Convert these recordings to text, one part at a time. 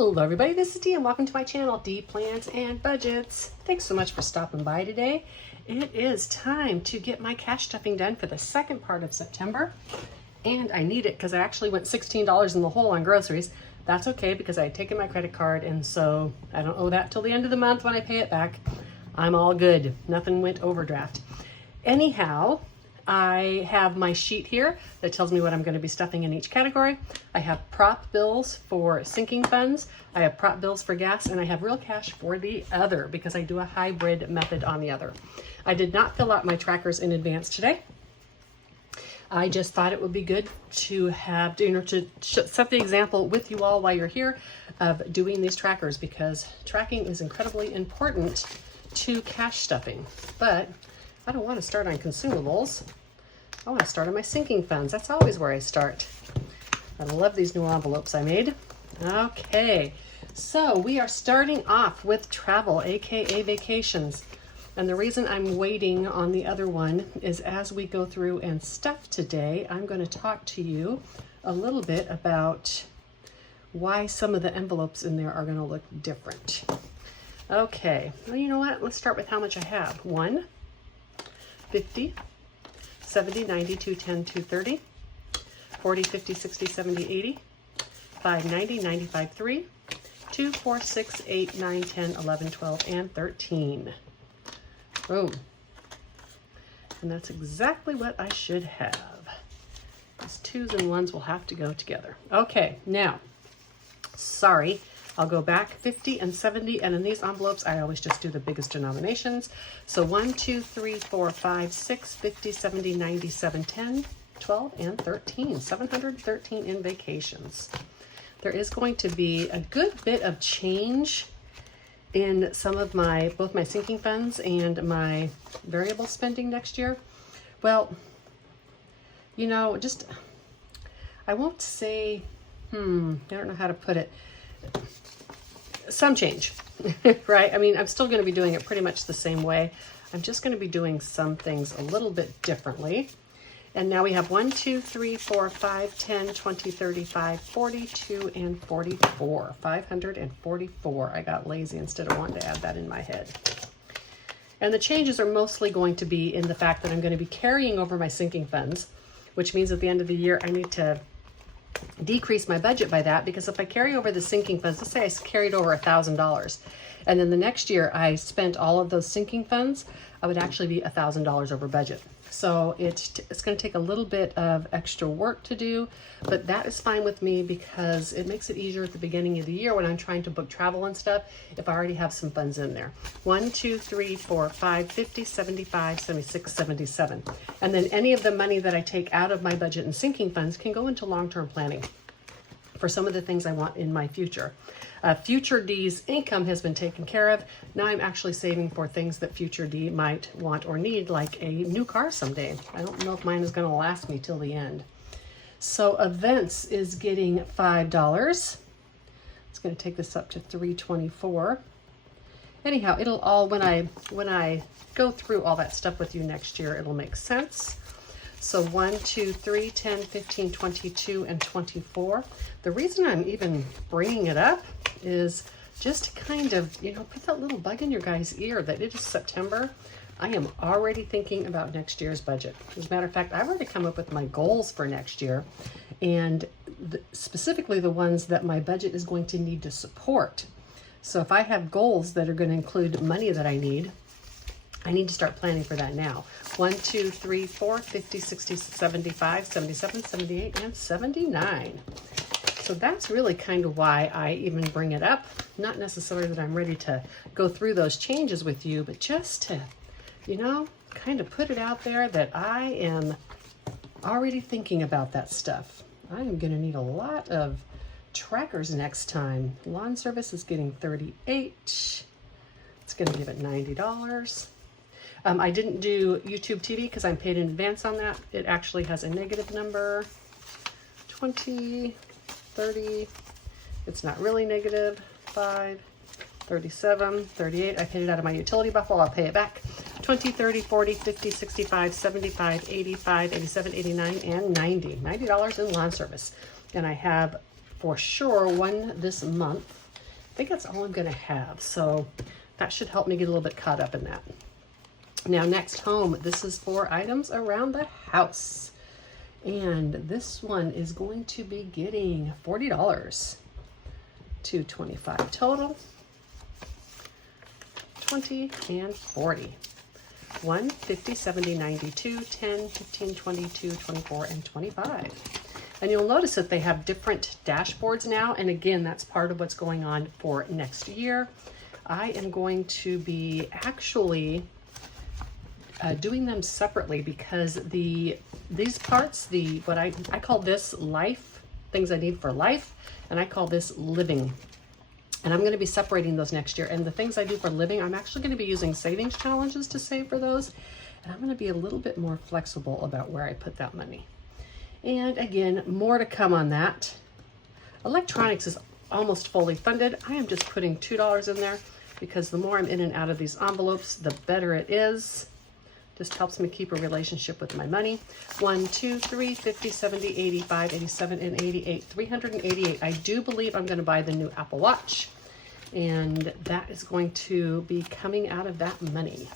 Hello everybody, this is Dee and welcome to my channel, Dee Plans and Budgets. Thanks so much for stopping by today. It is time to get my cash stuffing done for the second part of September. And I need it because I actually went $16 in the hole on groceries. That's okay because I had taken my credit card and so I don't owe that till the end of the month when I pay it back. I'm all good. Nothing went overdraft. Anyhow, I have my sheet here that tells me what I'm going to be stuffing in each category. I have prop bills for sinking funds. I have prop bills for gas, and I have real cash for the other because I do a hybrid method on the other. I did not fill out my trackers in advance today. I just thought it would be good to have, to set the example with you all while you're here of doing these trackers because tracking is incredibly important to cash stuffing. But I don't want to start on consumables. I want to start on my sinking funds. That's always where I start. I love these new envelopes I made. Okay, so we are starting off with travel, aka vacations. And the reason I'm waiting on the other one is as we go through and stuff today, I'm going to talk to you a little bit about why some of the envelopes in there are going to look different. Okay, well, you know what? Let's start with how much I have. 1, 50, 70, 90, 210, 230, 40, 50, 60, 70, 80, 590, 95, 3, 2, 4, 6, 8, 9, 10, 11, 12, and 13. Boom. And that's exactly what I should have. These 2s and 1s will have to go together. Okay, now, sorry. I'll go back 50 and 70, and in these envelopes, I always just do the biggest denominations. So 1, 2, 3, 4, 5, 6, 50, 70, 97, 10, 12, and 13. 713 in vacations. There is going to be a good bit of change in some of both my sinking funds and my variable spending next year. Well, you know, I won't say, I don't know how to put it. Some change, right? I mean, I'm still going to be doing it pretty much the same way. I'm just going to be doing some things a little bit differently. And now we have 1, 2, 3, 4, 5, 10, 20, 35, 42, and 44. 544. I got lazy instead of wanting to add that in my head. And the changes are mostly going to be in the fact that I'm going to be carrying over my sinking funds, which means at the end of the year, I need to decrease my budget by that, because if I carry over the sinking funds, let's say I carried over $1,000 and then the next year I spent all of those sinking funds, I would actually be $1,000 over budget. So it's going to take a little bit of extra work to do, but that is fine with me because it makes it easier at the beginning of the year when I'm trying to book travel and stuff if I already have some funds in there. 1, 2, 3, 4, 5, 50, 75, 76, 77. And then any of the money that I take out of my budget and sinking funds can go into long-term planning for some of the things I want in my future. Future D's income has been taken care of. Now I'm actually saving for things that future D might want or need, like a new car someday. I don't know if mine is going to last me till the end. So events is getting $5. It's going to take this up to $324. Anyhow, it'll all, when I go through all that stuff with you next year, it'll make sense. So 1, 2, 3, 10, 15, 22, and 24. The reason I'm even bringing it up is just to kind of, put that little bug in your guys' ear that it is September. I am already thinking about next year's budget. As a matter of fact, I've already come up with my goals for next year, and specifically the ones that my budget is going to need to support. So if I have goals that are going to include money that I need to start planning for that now. 1, 2, 3, 4, 50, 60, 75, 77, 78, and 79. So that's really kind of why I even bring it up. Not necessarily that I'm ready to go through those changes with you, but just to, kind of put it out there that I am already thinking about that stuff. I am going to need a lot of trackers next time. Lawn service is getting $38. It's going to give it $90. I didn't do YouTube TV because I'm paid in advance on that. It actually has a negative number, 20, 30. It's not really negative, 5, 37, 38. I paid it out of my utility buffer. I'll pay it back. 20, 30, 40, 50, 65, 75, 85, 87, 89, and 90. $90 in lawn service. And I have for sure one this month I think that's all I'm gonna have. So that should help me get a little bit caught up in that. Now next, home. This is for items around the house. And this one is going to be getting $40 to $25 total. 20 and 40. 1, 50, 70, 92, 10, 15, 22, 24, and 25. And you'll notice that they have different dashboards now. And again, that's part of what's going on for next year. I am going to be actually doing them separately because these parts, what I call this life, things I need for life, and I call this living. And I'm going to be separating those next year. And the things I do for living, I'm actually going to be using savings challenges to save for those. And I'm going to be a little bit more flexible about where I put that money. And again, more to come on that. Electronics is almost fully funded. I am just putting $2 in there because the more I'm in and out of these envelopes, the better it is. Just helps me keep a relationship with my money. 1, 2, 3, 50, 70, 85, 87, and 88. 388. I do believe I'm going to buy the new Apple Watch. And that is going to be coming out of that money.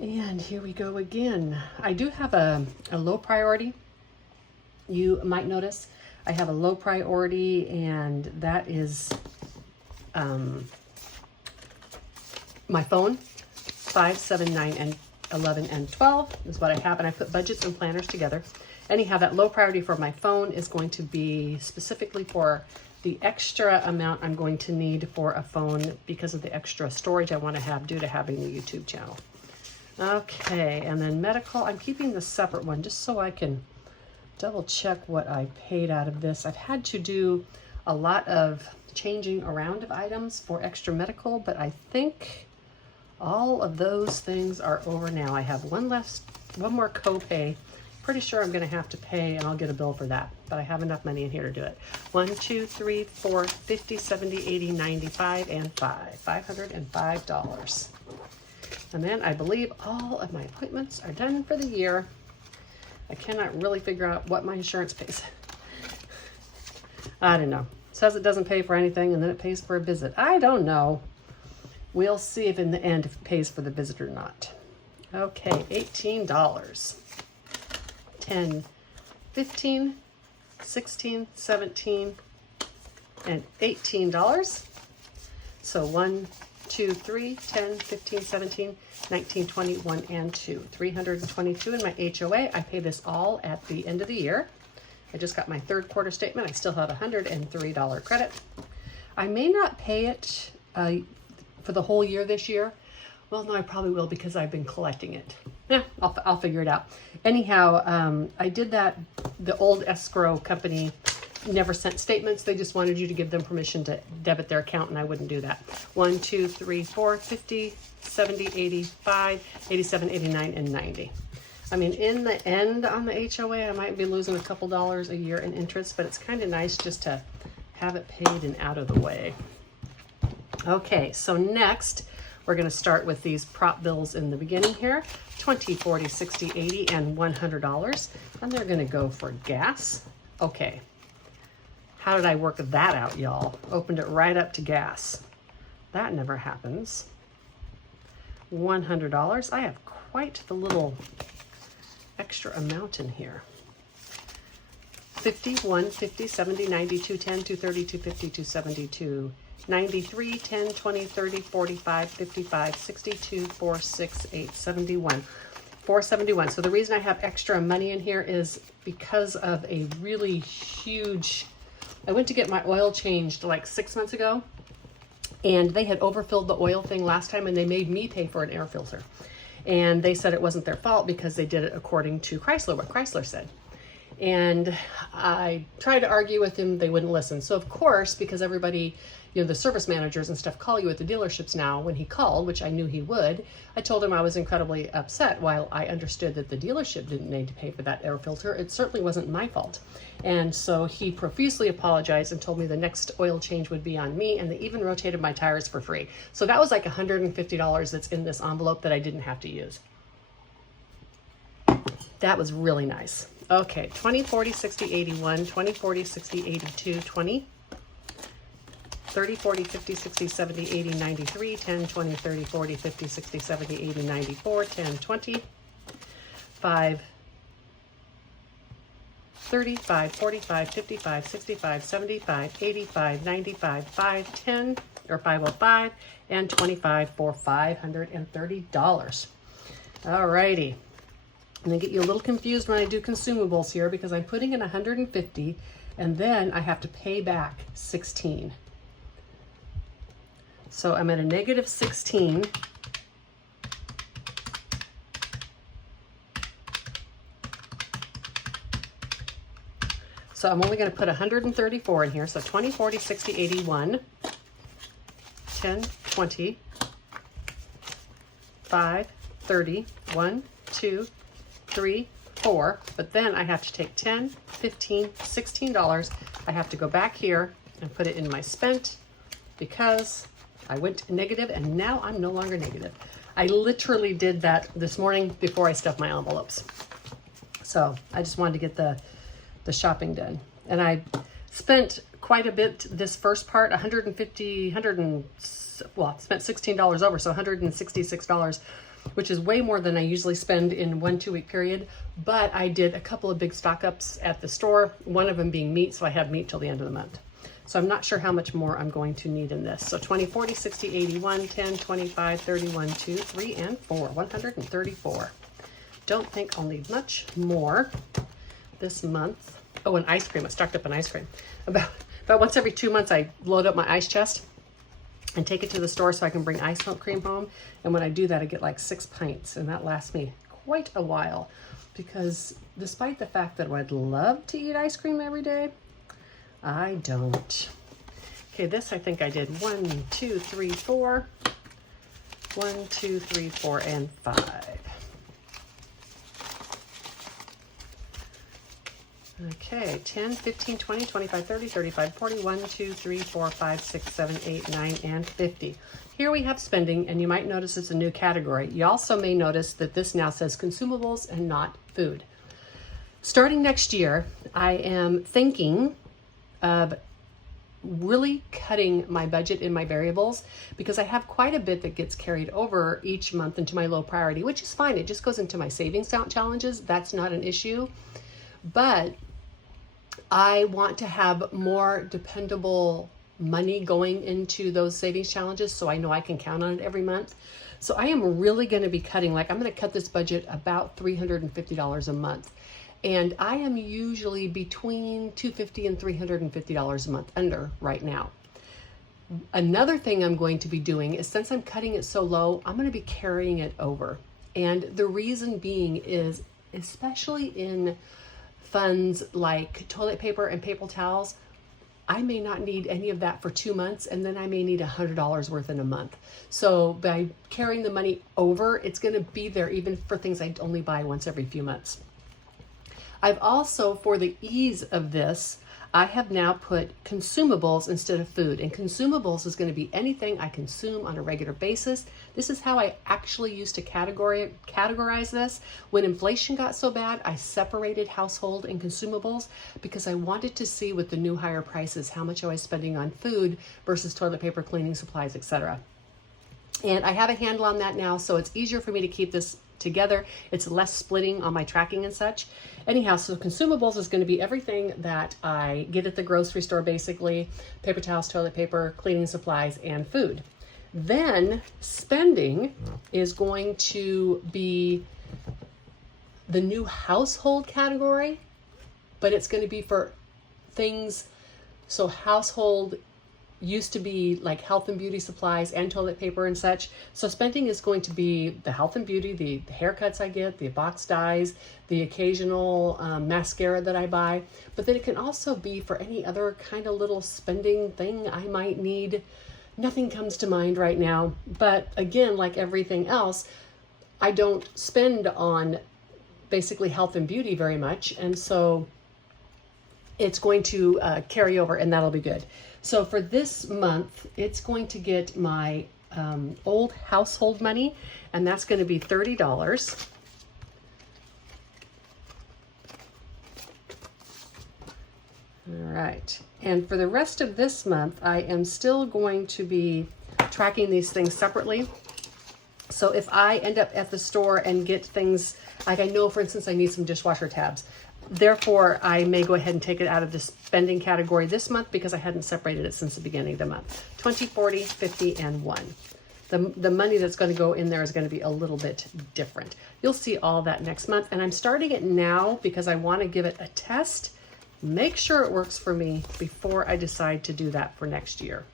And here we go again. I do have a low priority. You might notice I have a low priority, and that is my phone. 5, 7, 9, and 11, and 12 is what I have, and I put budgets and planners together. Anyhow, that low priority for my phone is going to be specifically for the extra amount I'm going to need for a phone because of the extra storage I want to have due to having the YouTube channel. Okay, and then medical, I'm keeping the separate one just so I can double check what I paid out of this. I've had to do a lot of changing around of items for extra medical, but I think all of those things are over now. I have one more copay. Pretty sure I'm going to have to pay, and I'll get a bill for that, but I have enough money in here to do it. 1, 2, 3, 4, 50, 70, 80, 95, and 5. $505. And then I believe all of my appointments are done for the year. I cannot really figure out what my insurance pays. I don't know. It says it doesn't pay for anything, and then it pays for a visit. I don't know. We'll see if in the end if it pays for the visit or not. Okay, $18. 10, 15, 16, 17, and $18. So 1, 2, 3, 10, 15, 17, 19, 20, 1, and 2. 322 in my HOA. I pay this all at the end of the year. I just got my third quarter statement. I still have $103 credit. I may not pay it for the whole year this year. Well, no, I probably will because I've been collecting it. Yeah, I'll figure it out. Anyhow, I did that. The old escrow company never sent statements. They just wanted you to give them permission to debit their account, and I wouldn't do that. 1, 2, 3, 4, 50, 70, 85, 87, 89, and 90. I mean, in the end on the HOA, I might be losing a couple dollars a year in interest, but it's kind of nice just to have it paid and out of the way. Okay, so next we're going to start with these prop bills in the beginning here. 20, 40, 60, 80, and $100. And they're going to go for gas. Okay, how did I work that out, y'all? Opened it right up to gas. That never happens. $100. I have quite the little extra amount in here. 50, 1, 50, 70, 90, 210, 230, 250, 272. 93, 10, 20, 30, 45, 55, 62, 4, 6, 8, 71. 471. So the reason I have extra money in here is because of a really huge, I went to get my oil changed like 6 months ago, and they had overfilled the oil thing last time, and they made me pay for an air filter. And they said it wasn't their fault because they did it according to Chrysler, what Chrysler said. And I tried to argue with him, they wouldn't listen. So of course, because everybody, you know, the service managers and stuff call you at the dealerships now, when he called, which I knew he would, I told him I was incredibly upset. While I understood that the dealership didn't need to pay for that air filter, it certainly wasn't my fault. And so he profusely apologized and told me the next oil change would be on me, and they even rotated my tires for free. So that was like $150 that's in this envelope that I didn't have to use. That was really nice. Okay, 20, 40, 60, 81, 20, 40, 60, 82, 20, 30, 40, 50, 60, 70, 80, 93, 10, 20, 30, 40, 50, 60, 70, 80, 94, 10, 20, 5, 35, 45, 55, 65, 75, 85, 95, 5, 10, or 505, and 25 for $530. Alrighty. I'm gonna get you a little confused when I do consumables here because I'm putting in 150 and then I have to pay back 16. So I'm at a negative 16. So I'm only going to put 134 in here. So 20, 40, 60, 81, 10, 20, 5, 30, 1, 2, 3, 4. But then I have to take 10, 15, $16. I have to go back here and put it in my spent because I went negative and now I'm no longer negative. I literally did that this morning before I stuffed my envelopes. So I just wanted to get the shopping done. And I spent quite a bit this first part, spent $16 over, so $166, which is way more than I usually spend in 1 2-week period. But I did a couple of big stock ups at the store, one of them being meat, so I have meat till the end of the month. So I'm not sure how much more I'm going to need in this. So 20, 40, 60, 81, 10, 25, 31, 2, 3, and 4, 134. Don't think I'll need much more this month. Oh, and ice cream. I stocked up on ice cream. About once every 2 months, I load up my ice chest and take it to the store so I can bring ice milk cream home. And when I do that, I get like 6 pints, and that lasts me quite a while. Because despite the fact that I'd love to eat ice cream every day, I don't. Okay, this I think I did 1, 2, 3, 4. 1, 2, 3, 4, and 5. Okay, 10, 15, 20, 25, 30, 35, 40, 1, 2, 3, 4, 5, 6, 7, 8, 9, and 50. Here we have spending, and you might notice it's a new category. You also may notice that this now says consumables and not food. Starting next year, I am thinking of really cutting my budget in my variables because I have quite a bit that gets carried over each month into my low priority, which is fine. It just goes into my savings challenges. That's not an issue. But I want to have more dependable money going into those savings challenges so I know I can count on it every month. So I am really going to be cutting, I'm going to cut this budget about $350 a month. And I am usually between $250 and $350 a month under right now. Another thing I'm going to be doing is, since I'm cutting it so low, I'm going to be carrying it over. And the reason being is, especially in funds like toilet paper and paper towels, I may not need any of that for 2 months, and then I may need $100 worth in a month. So by carrying the money over, it's going to be there even for things I only buy once every few months. I've also, for the ease of this, I have now put consumables instead of food. And consumables is going to be anything I consume on a regular basis. This is how I actually used to categorize this. When inflation got so bad, I separated household and consumables because I wanted to see with the new higher prices how much I was spending on food versus toilet paper, cleaning supplies, etc. And I have a handle on that now, so it's easier for me to keep this together. It's less splitting on my tracking and such. Anyhow, so consumables is going to be everything that I get at the grocery store, basically: paper towels, toilet paper, cleaning supplies, and food. Then spending is going to be the new household category, but it's going to be for things. So household used to be like health and beauty supplies and toilet paper and such. So spending is going to be the health and beauty, the haircuts I get, the box dyes, the occasional mascara that I buy. But then it can also be for any other kind of little spending thing I might need. Nothing comes to mind right now. But again, like everything else, I don't spend on basically health and beauty very much. And so it's going to carry over, and that'll be good. So for this month, it's going to get my old household money, and that's going to be $30. All right. And for the rest of this month, I am still going to be tracking these things separately. So if I end up at the store and get things, like I know, for instance, I need some dishwasher tabs. Therefore, I may go ahead and take it out of the spending category this month because I hadn't separated it since the beginning of the month. 20, 40, 50, and 1. The money that's going to go in there is going to be a little bit different. You'll see all that next month. And I'm starting it now because I want to give it a test. Make sure it works for me before I decide to do that for next year.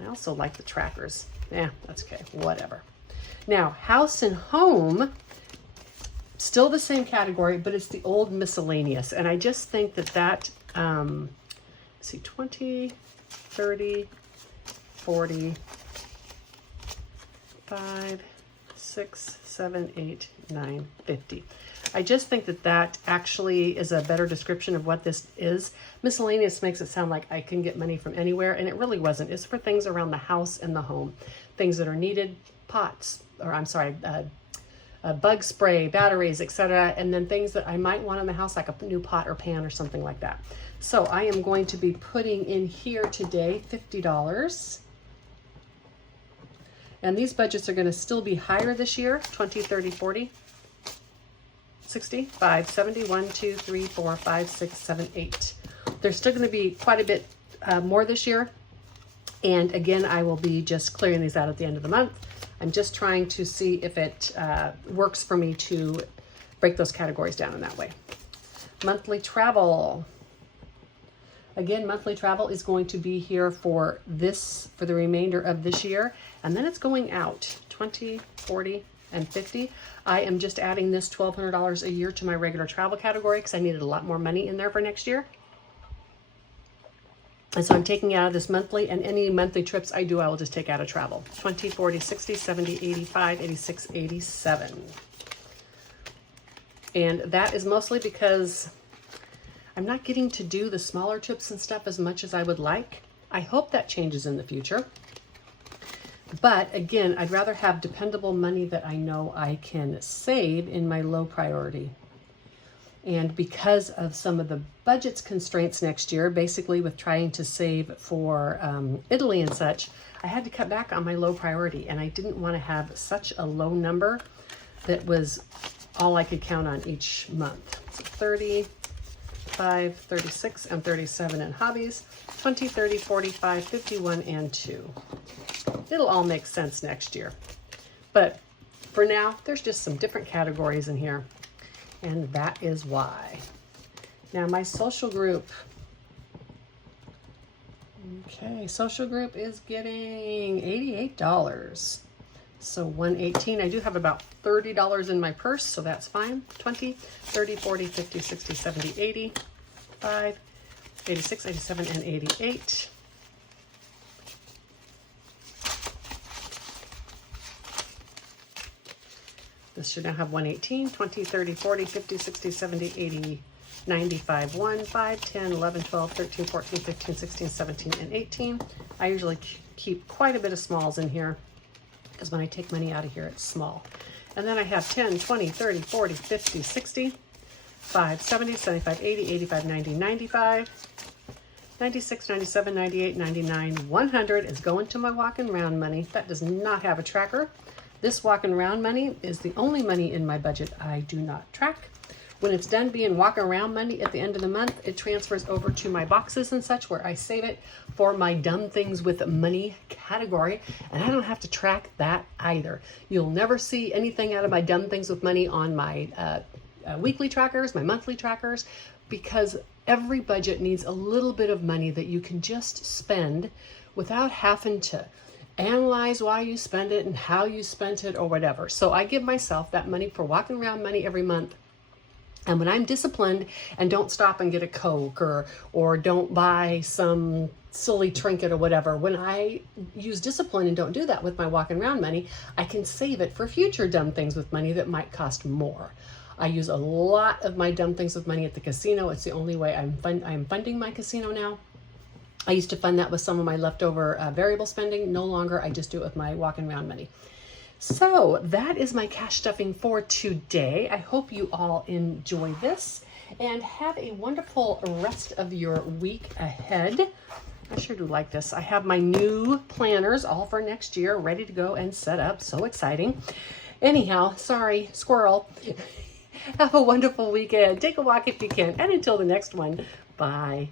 I also like the trackers. Yeah, that's okay, whatever. Now, house and home, still the same category, but it's the old miscellaneous. And I just think that let's see, 20, 30, 40, 5, 6, 7, 8, 9, 50. I just think that actually is a better description of what this is. Miscellaneous makes it sound like I can get money from anywhere, and it really wasn't. It's for things around the house and the home. Things that are needed, pots, or I'm sorry, bug spray, batteries, etc. And then things that I might want in the house, like a new pot or pan or something like that. So I am going to be putting in here today $50. And these budgets are going to still be higher this year, 20, 30, 40. 60, 5, 70, 1, 2, 3, 4, 5, 6, 7, 8. There's still going to be quite a bit more this year. And again, I will be just clearing these out at the end of the month. I'm just trying to see if it works for me to break those categories down in that way. Monthly travel. Again, monthly travel is going to be here for the remainder of this year. And then it's going out, 20, 40, and 50. I am just adding this $1,200 a year to my regular travel category because I needed a lot more money in there for next year. And so I'm taking out of this monthly, and any monthly trips I do, I will just take out of travel. 20, 40, 60, 70, 85, 86, 87. And that is mostly because I'm not getting to do the smaller trips and stuff as much as I would like. I hope that changes in the future. But again, I'd rather have dependable money that I know I can save in my low priority. And because of some of the budget's constraints next year, basically with trying to save for Italy and such, I had to cut back on my low priority. And I didn't want to have such a low number that was all I could count on each month. So 30, 5, 36, and 37 in hobbies, 20, 30, 45, 51, and 2. It'll all make sense next year. But for now, there's just some different categories in here. And that is why. Now my social group. Okay, social group is getting $88. So $118. I do have about $30 in my purse, so that's fine. 20, 30, 40, 50, 60, 70, 80, 5, 86, 87, and 88. This should now have 118, 20, 30, 40, 50, 60, 70, 80, 95, 1, 5, 10, 11, 12, 13, 14, 15, 16, 17, and 18. I usually keep quite a bit of smalls in here because when I take money out of here, it's small. And then I have 10, 20, 30, 40, 50, 60, 5, 70, 75, 80, 85, 90, 95, 96, 97, 98, 99, 100 is going to my walking around money. That does not have a tracker. This walking around money is the only money in my budget I do not track. When it's done being walking around money at the end of the month, it transfers over to my boxes and such where I save it for my dumb things with money category. And I don't have to track that either. You'll never see anything out of my dumb things with money on my weekly trackers, my monthly trackers, because every budget needs a little bit of money that you can just spend without having to analyze why you spend it and how you spent it or whatever. So I give myself that money for walking around money every month. And when I'm disciplined and don't stop and get a Coke or don't buy some silly trinket or whatever, when I use discipline and don't do that with my walking around money, I can save it for future dumb things with money that might cost more. I use a lot of my dumb things with money at the casino. It's the only way I'm funding my casino now. I used to fund that with some of my leftover variable spending. No longer, I just do it with my walking around money. So that is my cash stuffing for today. I hope you all enjoy this. and have a wonderful rest of your week ahead. I sure do like this. I have my new planners all for next year ready to go and set up. So exciting. Anyhow, sorry, squirrel. Have a wonderful weekend. Take a walk if you can. And until the next one, bye.